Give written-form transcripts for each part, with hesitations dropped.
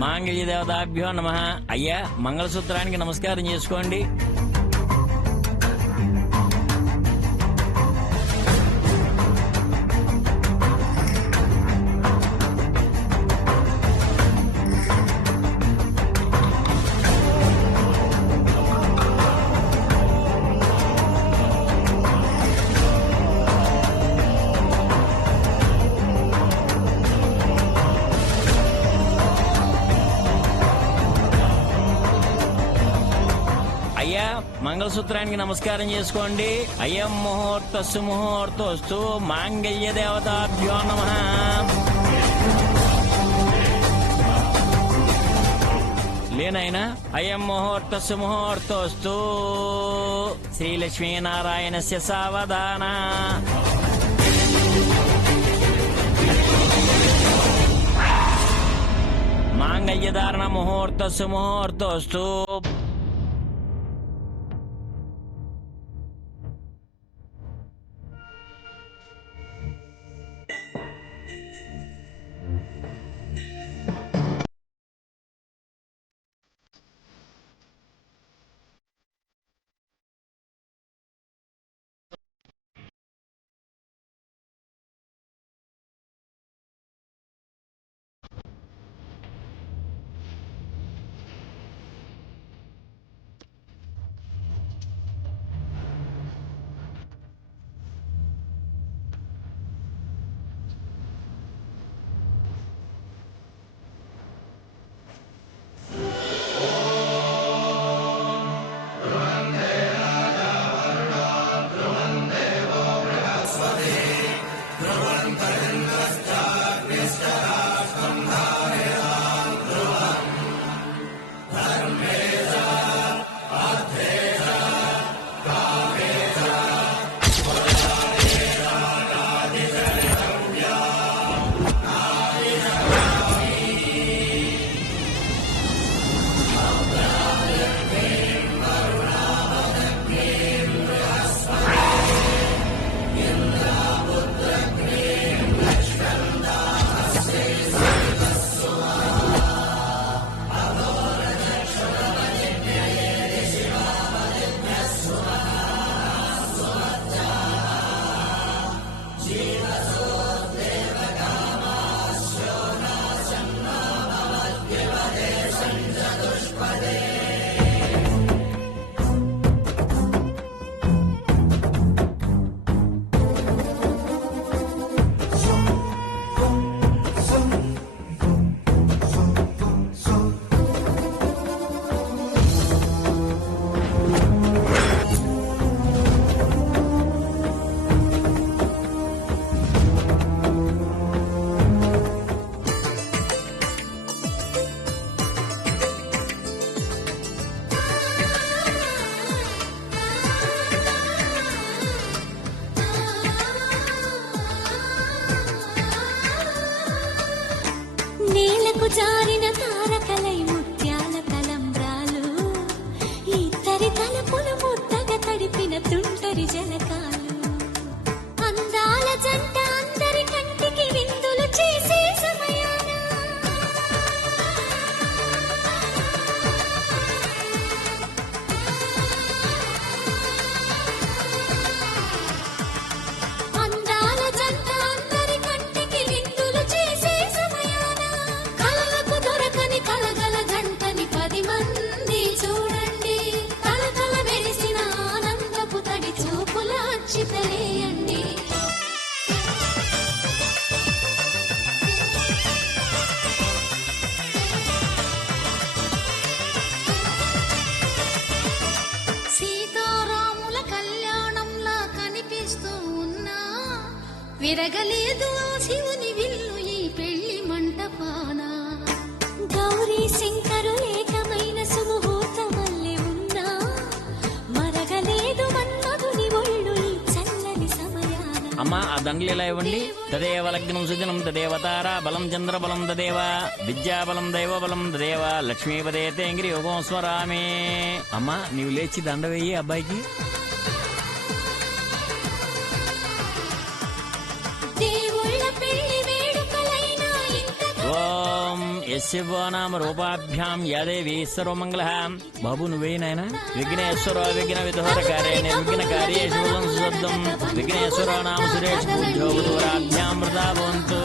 మాంగళ్య దేవతాభ్యో నమః. అయ్యా మంగళసూత్రానికి నమస్కారం చేసుకోండి. అయ్యా మంగళసూత్రానికి నమస్కారం చేసుకోండి. అయ్యం ముహూర్తస్సు ముహూర్తోస్తు మాంగళ్య దేవతాభ్యో నమః. లేనైనా అయం ముహూర్తస్సు ముహూర్తోస్తు శ్రీలక్ష్మీనారాయణస్య సావధాన. మాంగళ్యధారణ ముహూర్తస్సు ముహూర్తోస్తు. జారిన తారకలై ముత్యాల తలంబ్రాలు, ఇద్దరి తలపులు ముద్దగా తడిపిన తుంటరి జలకాలు, అందాల జంట అందరి కంటికి విందులు చేసే సమయాన విరగలేదు శివుని విల్లు ఈ పెళ్లి మంటపాన. గౌరీ శంకరు ఏకమైన సుముహూర్తమల్లె ఉన్నా, మరగలేదు మన్మధుని ఒళ్ళు ఈ చల్లని సమయాన. అమ్మా ఆ దండలు ఇలా ఇవ్వండి. తదేవ లగ్నం సుజనం తదేవ తారా బలం చంద్ర బలం తదేవ విద్యాబలం దైవ బలం తదేవ లక్ష్మీపదే తేంగిరి యోగం స్వరామే. అమ్మా నీవు లేచి దండ వేయి అబ్బాయికి. ఓం యస్య నామ రూపాభ్యాం యాదేవి సర్వమంగళ. బాబు నువ్వే నాయన. విఘ్నేశ్వర విఘ్న విధోరకారే నిర్విఘ్న కార్యేషు శుద్ధం. విఘ్నేశ్వర నామ సురేష్ పూజ్యో దూరాభ్యాం వృధా భవంతు.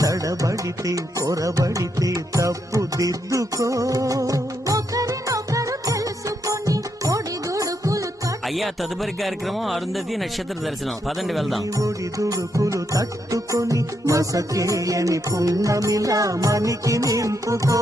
తడబడితే పొరబడితే తప్పు దిద్దుకో. అయ్యా తదుపరి కార్యక్రమం అరుంధతి నక్షత్ర దర్శనం. పదండి వెళ్దాం. ఒడి దుడుకులు తట్టుకొని మసకేయని పున్నమిలా మనికి నింపుకో.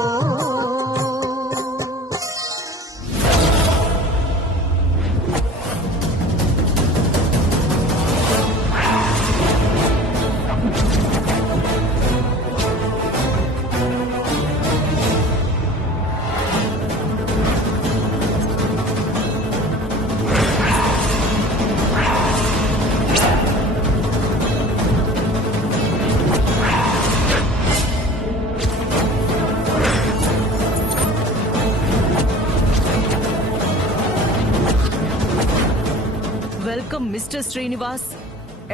Welcome Mr. Srinivas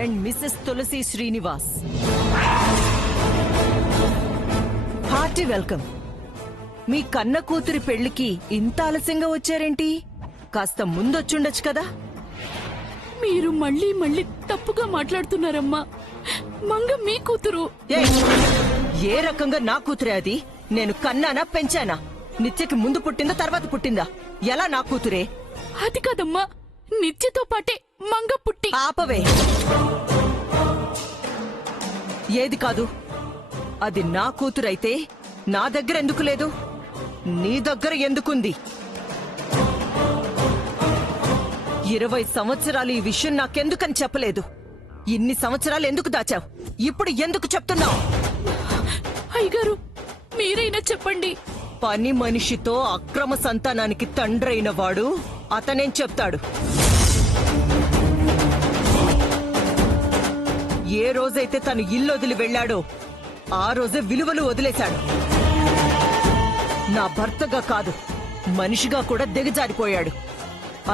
and Mrs. Tulasi Srinivas. Hearty welcome. మీ కన్న కూతురి పెళ్లికి ఇంత ఆలస్యంగా వచ్చారేంటి? కాస్త ముందొచ్చుండొచ్చు కదా. మీరు మళ్ళీ మళ్ళీ తప్పుగా మాట్లాడుతున్నారమ్మా. మంగ మీ కూతురు. ఏయ్! ఏ రకంగా నా కూతురే అది? నేను కన్నానా పెంచానా? నిత్యకి ముందు పుట్టిందా తర్వాత పుట్టిందా? ఎలా నా కూతురే? అది కాదమ్మా, నిత్యతో పాటే మంగ పుట్టి. ఆపవే. ఏది కాదు? అది నా కూతురైతే నా దగ్గర ఎందుకు లేదు? నీ దగ్గర ఎందుకుంది? 20 సంవత్సరాలు ఈ విషయం నాకెందుకని చెప్పలేదు? ఇన్ని సంవత్సరాలు ఎందుకు దాచావు? ఇప్పుడు ఎందుకు చెప్తున్నావు? అయ్యగారు మీరైనా చెప్పండి. పని మనిషితో అక్రమ సంతానానికి తండ్రైన వాడు అతనేం చెప్తాడు? ఏ రోజైతే తను ఇల్లు వదిలి వెళ్లాడో ఆ రోజే విలువలు వదిలేశాడు. నా భర్తగా కాదు, మనిషిగా కూడా దిగజారిపోయాడు.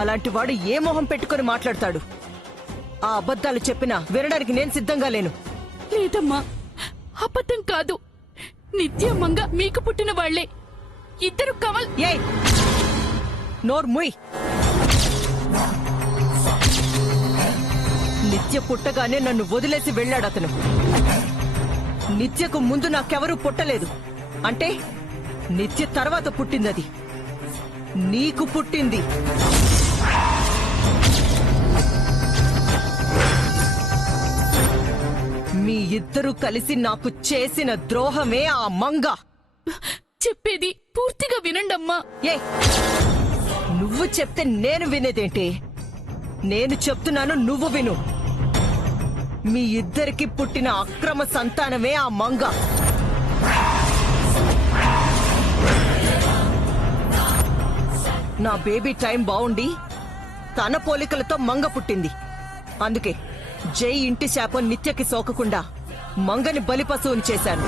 అలాంటి వాడు ఏ మొహం పెట్టుకుని మాట్లాడతాడు? ఆ అబద్ధాలు చెప్పినా వినడానికి నేను సిద్ధంగా లేను. లేదమ్మా, అబద్ధం కాదు. నిత్య మంగ మీకు పుట్టిన వాళ్లే. ఇద్దరు కమల్. ఏయ్! నోర్ ముయ్. నిత్య పుట్టగానే నన్ను వదిలేసి వెళ్ళాడు అతను. నిత్యకు ముందు నాకెవరూ పుట్టలేదు. అంటే నిత్య తర్వాత పుట్టిందది. నీకు పుట్టింది. మీ ఇద్దరూ కలిసి నాకు చేసిన ద్రోహమే ఆ మంగ. చెప్పేది పూర్తిగా వినండమ్మా. ఏ నువ్వు చెప్తే నేను వినేదేంటి? నేను చెప్తున్నాను, నువ్వు విను. మీ ఇద్దరికి పుట్టిన అక్రమ సంతానమే ఆ మంగ. నా బేబీ టైం బాగుండి తన పోలికలతో మంగ పుట్టింది. అందుకే జై ఇంటి శాపం నిత్యకి సోకకుండా మంగని బలిపశువుని చేశాను.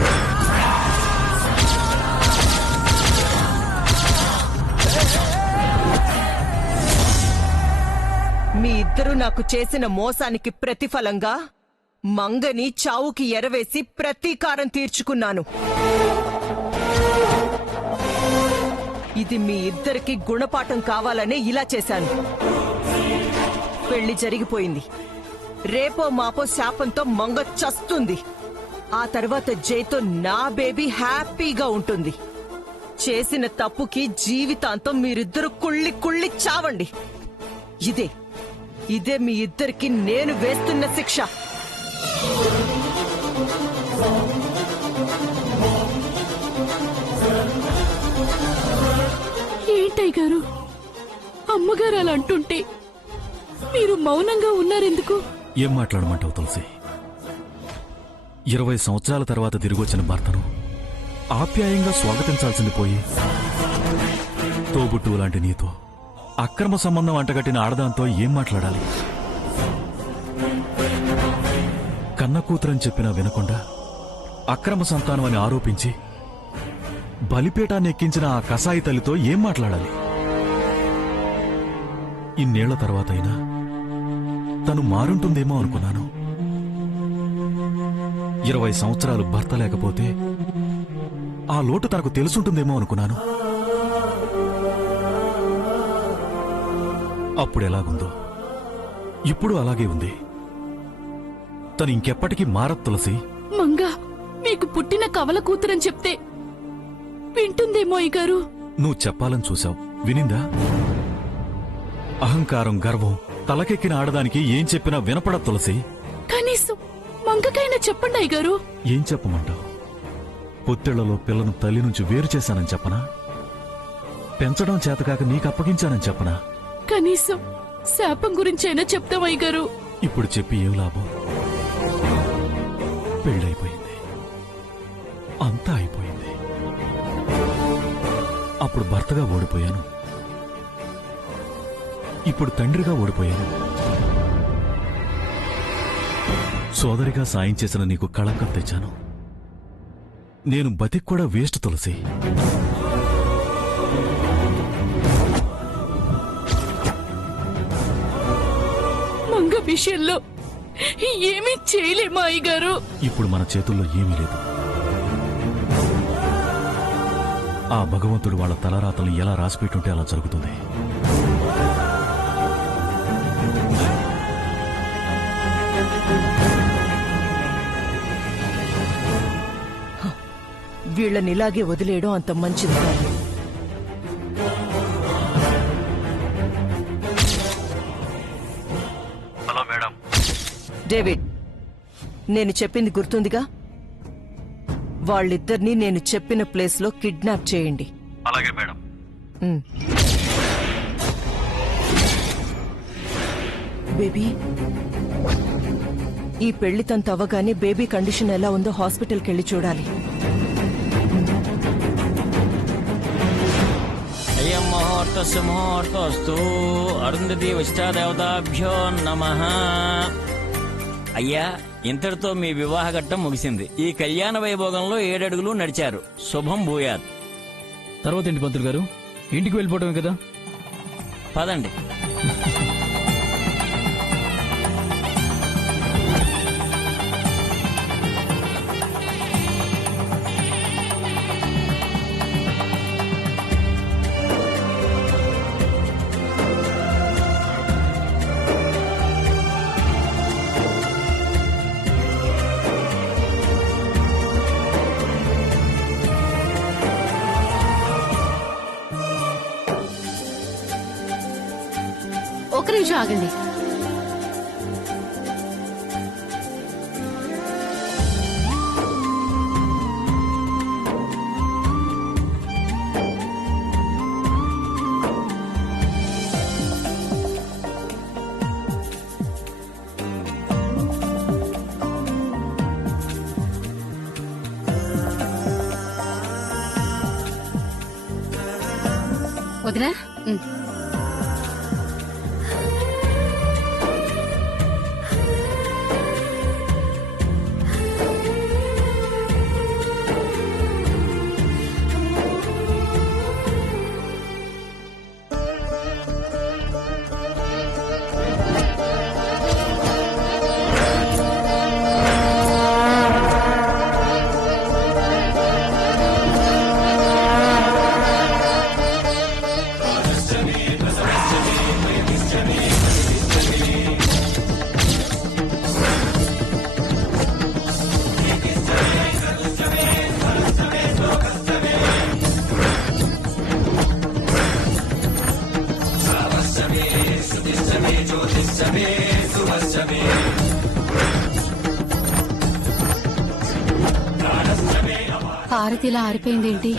మీ ఇద్దరూ నాకు చేసిన మోసానికి ప్రతిఫలంగా మంగని చావుకి ఎరవేసి ప్రతీకారం తీర్చుకున్నాను. ఇది మీ ఇద్దరికి గుణపాఠం కావాలనే ఇలా చేశాను. పెళ్లి జరిగిపోయింది. రేపో మాపో శాపంతో మంగ చస్తుంది. ఆ తర్వాత జైతో నా బేబీ హ్యాపీగా ఉంటుంది. చేసిన తప్పుకి జీవితాంతం మీరిద్దరు కుళ్ళి కుళ్ళి చావండి. ఇదే మీ ఇద్దరికి నేను వేస్తున్న శిక్ష. ఏంటయ్య గారు, అమ్మగారు అలా అంటుంటే మీరు మౌనంగా ఉన్నారెందుకు? ఏం మాట్లాడమంటావు తులసి? 20 సంవత్సరాల తర్వాత తిరిగొచ్చిన భర్తను ఆప్యాయంగా స్వాగతించాల్సింది పోయి, తోబుట్టువు లాంటి నీతో అక్రమ సంబంధం అంటగట్టిన ఆడదాంతో ఏం మాట్లాడాలి? కన్న కూతురని చెప్పినా వినకుండా అక్రమ సంతానం అని ఆరోపించి బలిపీఠాన్ని ఎక్కించిన ఆ కసాయి తల్లితో ఏం మాట్లాడాలి? ఇన్నేళ్ల తర్వాతైనా తను మారుంటుందేమో అనుకున్నాను. 20 సంవత్సరాలు భర్త లేకపోతే ఆ లోటు తనకు తెలుసుంటుందేమో అనుకున్నాను. అప్పుడెలాగుందో ఇప్పుడు అలాగే ఉంది. తను ఇంకెప్పటికీ మారదు తులసి. మంగ మీకు పుట్టిన కవల కూతురని చెప్తే వింటుందేమో అయ్య గారు. నువ్వు చెప్పాలని చూశావు, వినిందా? అహంకారం, గర్వం తలకెక్కిన ఆడదానికి ఏం చెప్పినా వినపడదు తులసి. కనీసం మంగకైనా చెప్పండి అయ్య గారు. ఏం చెప్పమంటావు? పొత్తిళ్లలో పిల్లను తల్లి నుంచి వేరు చేశానని చెప్పనా? పెంచడం చేతకాక నీకు అప్పగించానని చెప్పనా? కనీసం శాపం గురించైనా చెప్తాం అయ్య గారు. ఇప్పుడు చెప్పి ఏం లాభం? పెళ్ళైపోయింది, అంతా అయిపోయింది. అప్పుడు భర్తగా ఓడిపోయాను, ఇప్పుడు తండ్రిగా ఓడిపోయాను. సోదరిగా సాయం చేసిన నీకు కళంకం తెచ్చాను. నేను బతికి కూడా వేస్ట్ తులసి. మంగ విషయంలో ఏమీ చేయలేమా అయ్య గారు? ఇప్పుడు మన చేతుల్లో ఏమీ లేదు. ఆ భగవంతుడు వాళ్ళ తలరాతలు ఎలా రాసిపెట్టుంటే అలా జరుగుతుంది. వీళ్ళని ఇలాగే వదిలేయడం అంత మంచిది కాదు. Hello madam. డేవిడ్, నేను చెప్పింది గుర్తుందిగా? వాళ్ళిద్దరినీ నేను చెప్పిన ప్లేస్లో కిడ్నాప్ చేయండి. అలాగే మేడం. ఉమ్. బేబీ, ఈ పెళ్లి తంత అవ్వగానే బేబీ కండిషన్ ఎలా ఉందో హాస్పిటల్కి వెళ్ళి చూడాలి. అయం ముహూర్తస్సు ముహూర్తోస్తు అరుంధతి విష్టాదేవతాభ్యో నమః. అయ్యా, ఇంతటితో మీ వివాహ ఘట్టం ముగిసింది. ఈ కళ్యాణ వైభోగంలో 7 అడుగులు నడిచారు. శుభం భూయాత్. తర్వాత ఏంటి పంతులు గారు? ఇంటికి వెళ్ళిపోవటమే కదా. పదండి. ఒక నిమిషం ఆగండి. వదినా, హారతి ఇలా ఆరిపోయిందేంటి?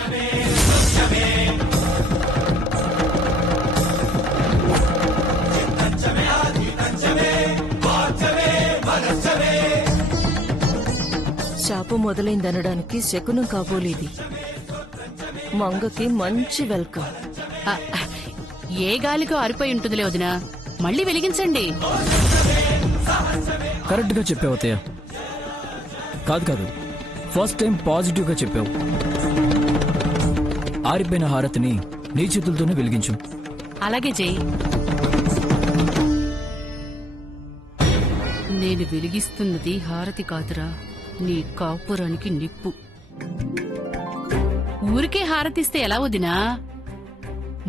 శాపం మొదలైందనడానికి శకునం కాబోలేది. మంగకి మంచి వెల్కమ్. ఆ, ఏ గాలికో ఆరిపోయి ఉంటుందిలే వదినా, మళ్ళీ వెలిగించండి. కరెక్ట్ గా చెప్పావు అత్తయ్య. కాదు ఫస్ట్ టైం పాజిటివ్ గా చెప్పావు. ఆరిపోయిన హారతిని నీ చేతులతోనే వెలిగించు. అలాగే జై. నేను వెలిగిస్తున్నది హారతి కాదురా, నీ కాపురానికి నిప్పు. ఊరికే హారతిస్తే ఎలా వదినా?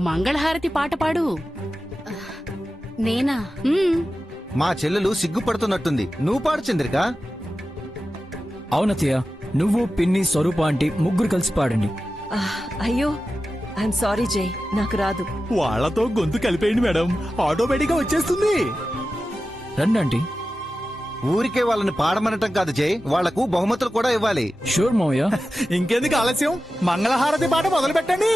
మంగళహారతి పాట పాడు. నేనా? మా చెల్లెలు సిగ్గుపడుతున్నట్టుంది, నువ్వు పాడు చంద్రిక. అవునత్తయ్య, నువ్వు పిన్ని స్వరూప ఆంటీ ముగ్గురు కలిసి పాడండి. అయ్యో ఐఎమ్ సారీ జై, నాకు రాదు. వాళ్లతో గొంతు కలిపేయండి మేడం, ఆటోమేటిక్ గా వచ్చేస్తుంది. రండి ఆంటీ. ఊరికే వాళ్ళని పాడమనటం కాదు జై, వాళ్లకు బహుమతులు కూడా ఇవ్వాలి. షూర్ మావయ్య. ఇంకెందుకు ఆలస్యం, మంగళహారతి పాట మొదలు పెట్టండి.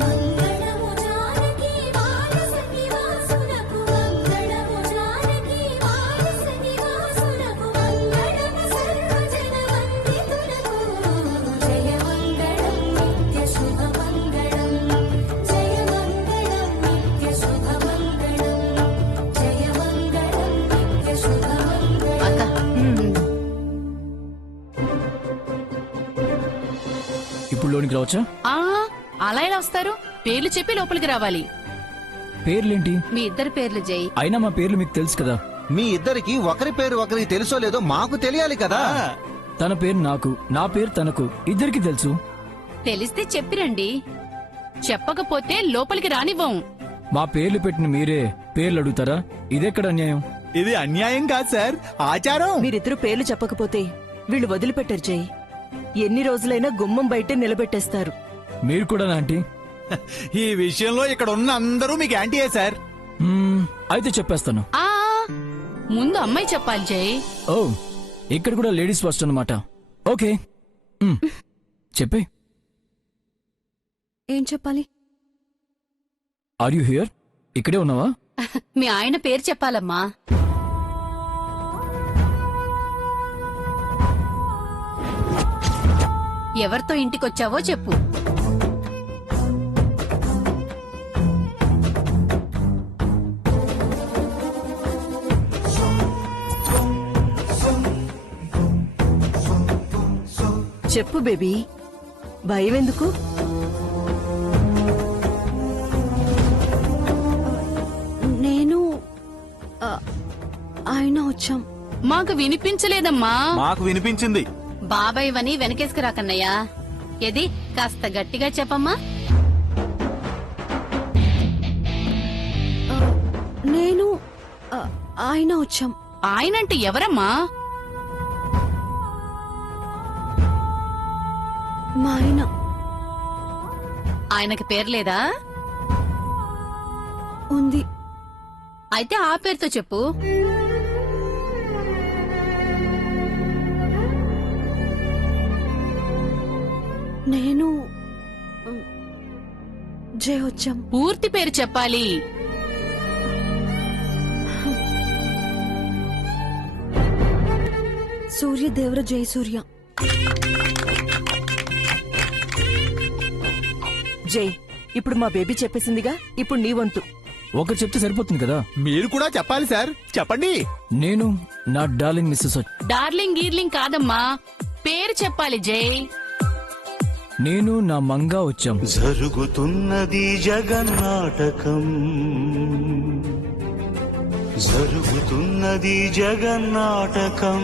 మంగళము జానకి వారసకి వాసునకు, మంగళము జానకి వారసకి వాసునకు, మంగళము సర్వజన వందితులకు. జయ మంగళం నిత్య శుభ మంగళం, జయ మంగళం నిత్య శుభ మంగళం, జయ మంగళం నిత్య శుభ మంగళం. ఇప్పుడు లోనికి రావచ్చా? ఆ అలా ఎలా వస్తారు? పేర్లు చెప్పి లోపలికి రావాలి. పేర్లేంటి? మీ ఇద్దరి పేర్లు జై. అయినా మా పేర్లు మీకు తెలుసు కదా. మీ ఇద్దరికి ఒకరి పేరు ఒకరికి తెలుసో లేదో మాకు తెలియాలి కదా. తన పేరు నాకు, నా పేరు తనకు, ఇద్దరికి తెలుసు. తెలిస్తే చెప్పిరండి, చెప్పకపోతే లోపలికి రానివ్వం. మా పేర్లు పెట్టిన మీరే పేర్లు అడుగుతారా? ఇదెక్కడ అన్యాయం? ఇది అన్యాయం కాదు సార్, ఆచారం. మీరిద్దరు పేర్లు చెప్పకపోతే వీళ్ళు వదిలిపెట్టారు జై. ఎన్ని రోజులైనా గుమ్మం బయటే నిలబెట్టేస్తారు. మీరు కూడా ఆంటీ? ఈ విషయంలో ఇక్కడ ఉన్న అందరూ మీకు యాంటీయే సార్. అయితే చెప్పేస్తాను. ఆ ముందు అమ్మాయి చెప్పాలి జై. ఓ, ఇక్కడ కూడా లేడీస్ ఫస్ట్ అన్నమాట. ఓకే, చెప్పే. ఏం చెప్పాలి? Are you here? ఇక్కడే ఉన్నావా? మీ ఆయన పేరు చెప్పాలమ్మా. ఎవరితో ఇంటికొచ్చావో చెప్పు. చెప్పు బేబీ, భయం ఎందుకు? నేను ఆయన వచ్చాం. మాకు వినిపించలేదమ్మా. మాకు వినిపించింది. బాబాయ్ వని వెనకేసుకురాకన్నయ్యా. ఏది కాస్త గట్టిగా చెప్పమ్మా. నేను ఆయన వచ్చాం. ఆయనంటే ఎవరమ్మా? మా ఆయన. ఆయనకి పేరు లేదా? ఉంది. అయితే ఆ పేరుతో చెప్పు. నేను జయ వచ్చాం. పూర్తి పేరు చెప్పాలి. సూర్యదేవర జయసూర్య. జై, ఇప్పుడు మా బేబీ చెప్పేసిందిగా, ఇప్పుడు నీ వంతు. ఒకరు చెప్తే సరిపోతుంది కదా. మీరు కూడా చెప్పాలి సార్, చెప్పండి. నేను నా డార్లింగ్ మిస్సెస్. డార్లింగ్ గీర్లింగ్ కాదమ్మా, పేరు చెప్పాలి జై. నేను నా మంగా వచ్చాం. జరుగుతున్నది జగన్నాటకం, జరుగుతున్నది జగన్నాటకం.